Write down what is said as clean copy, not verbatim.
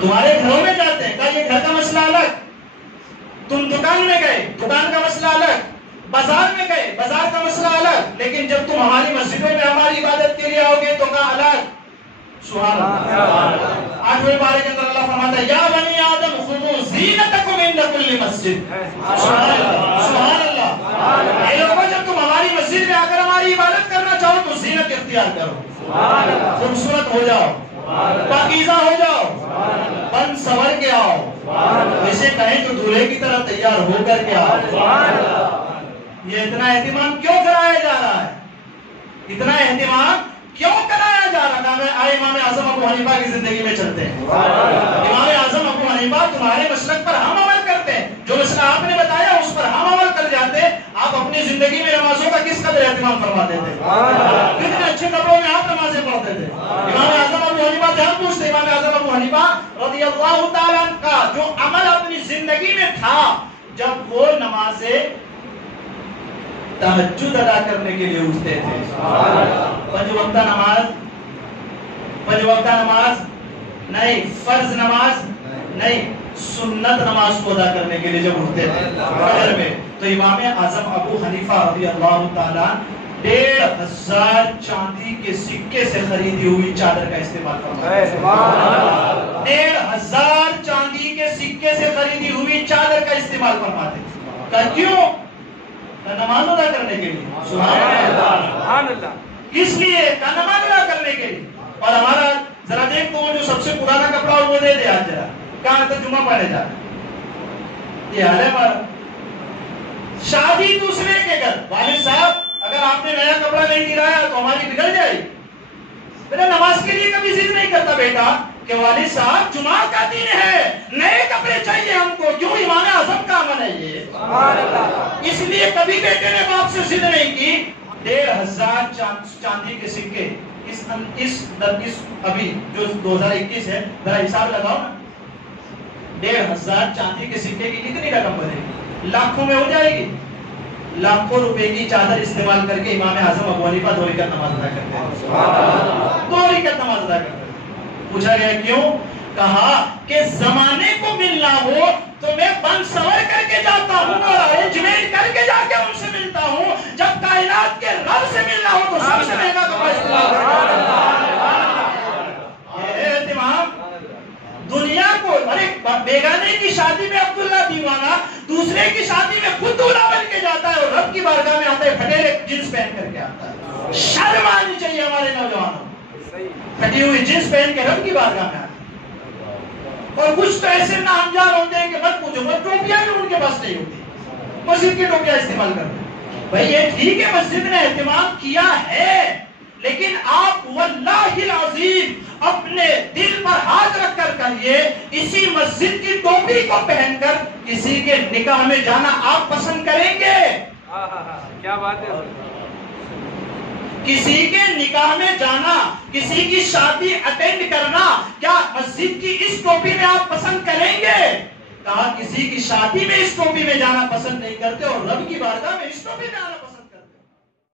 تمہارے گھروں میں جاتے ہیں، کہا یہ گھر کا مسئلہ الگ، تم دکان میں گئے، دکان کا مسئلہ الگ، بازار میں گئے، بازار کا مسئلہ الگ، لیکن جب تم ہماری مسجدوں میں ہماری عبادت کے لیے آؤ گے تو کہا الگ۔ سبحان اللہ۔ 8ویں پارے کے اندر اللہ فرماتا ہے یا بنی آدم خذوا زینتکم عند کل مسجد۔ سبحان اللہ، سبحان اللہ۔ اے لوگوں، جب تم ہماری مسجد میں آ کر ہماری عبادت کرنا چاہو تو زینت اختیار کرو، خوبصورت ہو جاؤ، پاکیزہ ہو جاؤ، بن سنور کے آؤ، جسے کہیں تو دولہے کی طرح تیار ہو کر کے آؤ۔ یہ اتنا اہتمام کیوں کرایا جا رہا ہے؟ اتنا اہتمام کیوں کرایا جا رہا ہے؟ آئے امام اعظم ابو حنیفہ کی زندگی میں چلتے ہیں۔ امام اعظم ابو حنیفہ تمہارے مسلک پر ہم عمل کرتے ہیں، جو مسئلہ آپ نے بتایا اس پر ہم عمل کر جاتے ہیں۔ آپ اپنی زندگی میں نمازوں کا کس قدر اہتمام فرماتے تھے؟ کتنے اچھے کپڑوں میں آپ نمازیں پڑھتے تھے۔ امام اعظم ابو حنیفہ جان پوچھتے، امام اعظم ابو حنیفہ رضی اللہ تعالیٰ عنہ کا جو عمل اپنی زندگی میں تھا، جب وہ نمازیں تہجد ادا کرنے کے لیے اٹھتے تھے، پنج وقتہ نماز نہیں، فرض نماز نہیں، سنت نماز کو ادا کرنے کے لیے جب اٹھتے تھے فجر میں، تو امام اعظم ابو حنیفہ رضی اللہ تعالیٰ 1500 چاندی کے سکے سے خریدی ہوئی چادر کا استعمال فرماتے تھے۔ 1500 چاندی کے سکے سے خریدی ہوئی چادر کا استعمال فرماتے تھے۔ کیوں؟ نماز ادا کرنے کے لیے۔ سبحان اللہ۔ اس لیے نماز ادا کرنے کے لیے۔ اور ہمارا ذرا دیکھ تو جو سب سے پرانا کپڑا وہ دے دے آج ذرا، کہاں تک جمعہ پڑھنے جا رہا ہے، یہ حال ہے ہمارا۔ شادی دوسرے کے گھر، والد صاحب اگر آپ نے نیا کپڑا نہیں دلایا تو ہماری بگڑ جائے گی۔ میرا نماز کے لیے کبھی ضد نہیں کرتا بیٹا کہ والد صاحب جمعہ کا دن ہے، نئے کپڑے چاہیے ہم کو، کیوں؟ امام اعظم کا عمل ہے یہ۔ اس لیے کبھی بیٹے نے باپ سے ضد نہیں کی۔ 1500 چاندی کے سکے، اس ابھی جو 2021 ہے، ذرا حساب لگاؤ نا، 1500 چاندی کے سکے کی کتنی رقم بنے گی؟ لاکھوں میں ہو جائے گی۔ لاکھوں روپے کی چادر استعمال کر کے امام اعظم ابو حنیفہ 2 رکعت نماز ادا کرتے ہیں، 2 رکعت نماز ادا کرتے ہیں۔ پوچھا گیا کیوں؟ کہا کہ زمانے کو ملنا ہو تو میں بن سنور کر کے جاتا ہوں اور ارینجمنٹ کر کے جا کے ان سے ملتا ہوں، جب کائنات کے رب سے ملنا ہو تو سب سے مہنگا کپڑا استعمال کرتا۔ یہ اہتمام دنیا کو، ارے بیگانے کی شادی میں عبداللہ دیوانہ دوسرے کی شادی میں خود دولہا بن کے جاتا ہے اور رب کی بارگاہ میں آتا ہے پھٹے جنس پہن کر کے آتا ہے۔ شرم آنی چاہیے ہمارے نوجوانوں، پھٹی ہوئی جنس پہن کے رب کی بارگاہ میں آتا ہے۔ اور کچھ تو ایسے ناہمجار ہوتے ہیں کہ مت پوچھو، وہ ٹوپیاں بھی ان کے پاس نہیں ہوتی، مسجد کی ٹوپیاں استعمال کرتے ہیں۔ بھائی یہ ٹھیک ہے مسجد نے اہتمام کیا ہے، لیکن آپ واللہ العظیم اپنے دل پر ہاتھ رکھ کر کہیے، اسی مسجد کی ٹوپی کو پہن کر کسی کے نکاح میں جانا آپ پسند کریں گے؟ کیا بات ہے؟ کسی کے نکاح میں جانا، کسی کی شادی اٹینڈ کرنا، کیا مسجد کی اس ٹوپی میں آپ پسند کریں گے؟ کہا کسی کی شادی میں اس ٹوپی میں جانا پسند نہیں کرتے اور رب کی بارگاہ میں اس ٹوپی میں آنا پسند